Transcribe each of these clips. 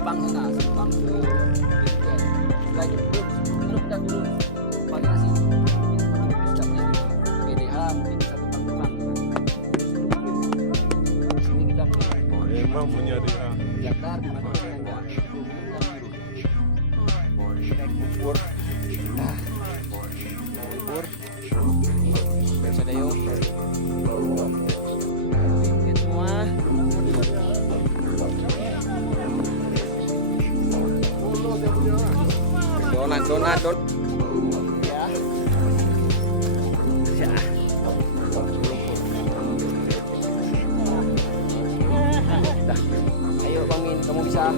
simpang sana, simpang ke Bintang. Lagi belum dah turun. Pagi nasi. Sedapnya di GDA mungkin satu tahun depan. Sini kita Memang punya dia. Jakarta di mana enggak. Bubur. Bubur. Biasa ada yuk. Sedikit semua. Donat. Ya. Ya. Dah. Ayo Bang Min, kamu bisa.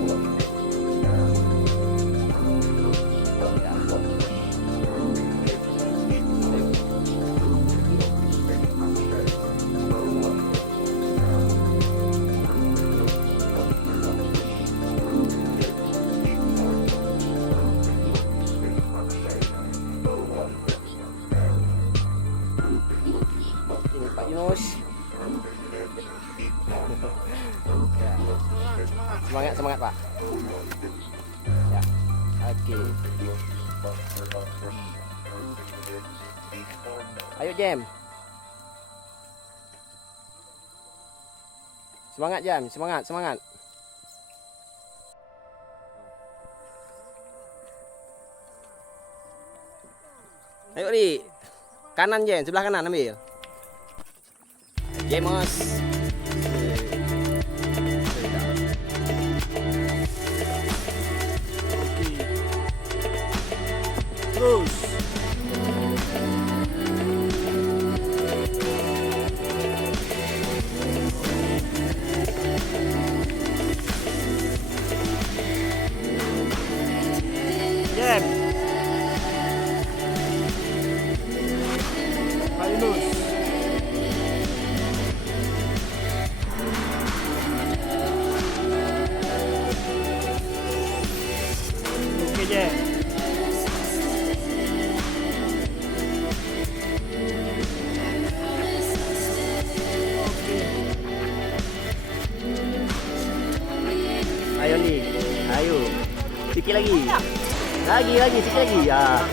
Pak Yunus. Ya. Semangat Pak. Ya. Oke. Ayo Jam. Semangat Jam, semangat. Ayo Ri. Kanan Jam, sebelah kanan ambil. Jemos. Terus. Jam. Pak Yunus. Oke Jam. Ayo nih, ayo. Sikit lagi. Lagi, sikit lagi. Ya.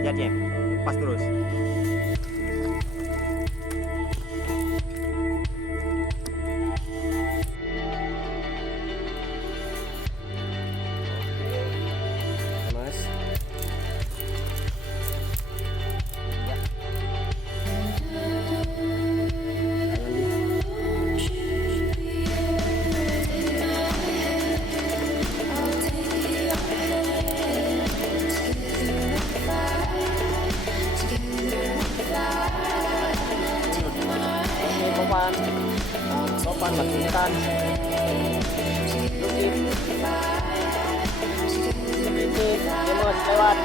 Kejar Jam. Lepas terus. Mas. Ya. Sopan lakukan lukip ini Jemos lewat.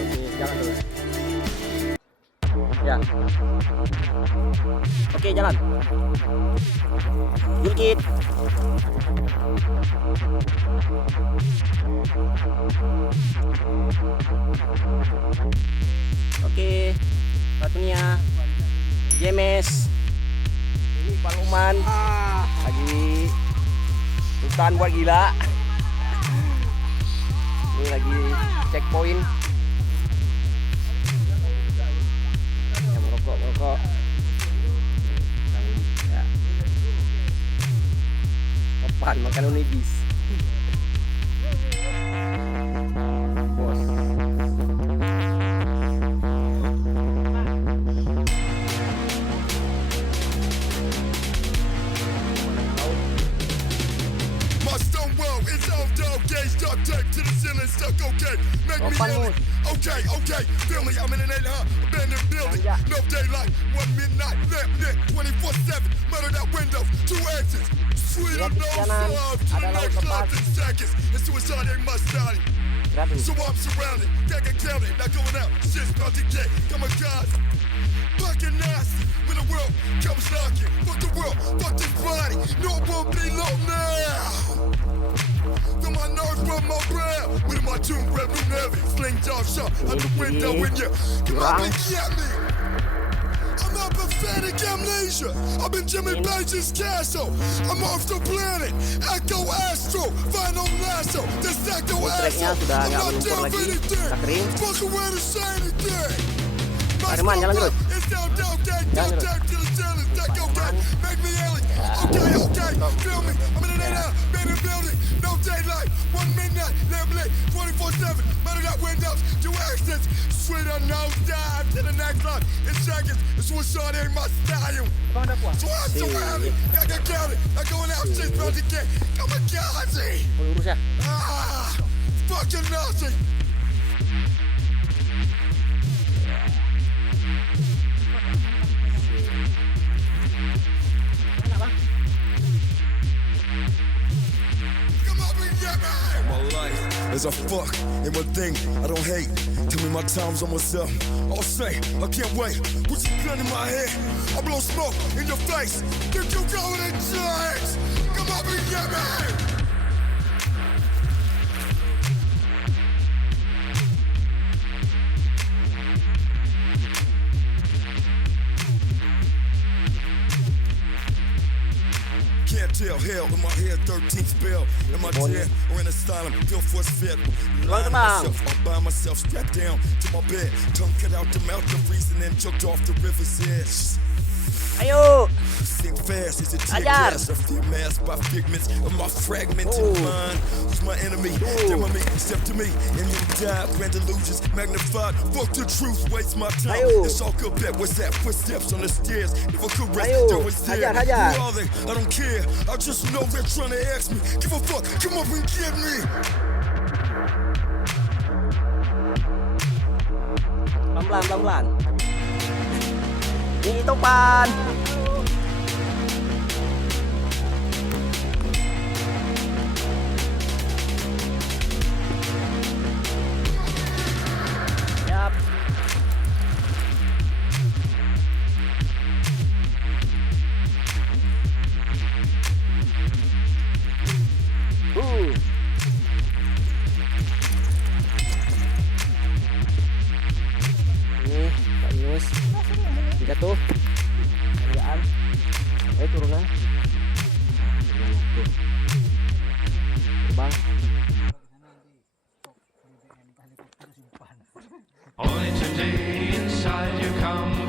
Oke, jalan dulu ya. Oke, jalan Julkit. Oke, Ratunia, Jemes, ini Pak Luman lagi hutan buat gila. Ini lagi checkpoint. Ya, merokok. Ya. Kapan makan unibis? Bos. Okay, feel me, I'm in an 800 abandoned building, no daylight, 1 midnight, lamp lit, 24/7, murder that window, 2 exits, Freedom, Lihat di no kanan, love to ada the laut next lepas. life in seconds. And suicide ain't my style. Gerak dulu. So I'm surrounded, can't get counted, not going out, shit's about to get kamikaze. Fucking nasty, when the world comes knocking. Fuck the world, fuck this body, no one won't be low now. Feel my nerves rub my brow, with my tomb red moon heavy, slings off shot out the window when you come up and get me. I'm not pathetic amnesia. I've been Jimmy Page's castle. I'm off the planet. Echo Astro. Final lasso. The Sacto Tracknya Astro. sudah I'm nggak not meluncur down lagi, for anything. udah kering. Fuck around and say anything. My Arman, jalan terus. It's down, down, down, down, Jalan terus. down to the challenge. That go down. Make me alien. Okay, okay. Feel me. I'm in the night out. Man in the building. No daylight. 1 midnight. Laminate. 24/7. Better got windows. 2 exits. Straight on nose dive to the next line. In seconds. It's suicide ain't my style. Abang dah puas? So I'm surrounded. I got counted. I'm going out. Shit's about to get. Kamikaze. Lurus ya. Ah. Fucking Nazi. Come up and get me. My life is a fuck and one thing I don't hate. Tell me my time's almost up. I'll say I can't wait. Put your gun in my head. I blow smoke in your face. Get you going in chains. Come up and get me. Can't tell hell in my head, 13th spell. Am I dead or in asylum? Feel force fed. Lying to myself, all by myself, strapped down to my bed. Tongue cut out the mouth, the reason and choked off the river's edge. Ayo. Sink fast as a tear Ajar. gas. I feel masked by figments of my fragmented mind. Who's my enemy? Dare me, step to me, and you die. Grand delusions magnified. Fuck the truth, waste my time. Ayo. It's all good bet. What's that? Footsteps on the stairs. Never could rest. Ayo. There was there. Hajar. Who are they? I don't care. I just know they're trying to ask me. Give a fuck. Come up and get me. Pelan-pelan, pelan-pelan. Ini topan. Siap. Ini Pak Yunus jatuh kerjaan turunan tuh terbang. Only today inside you come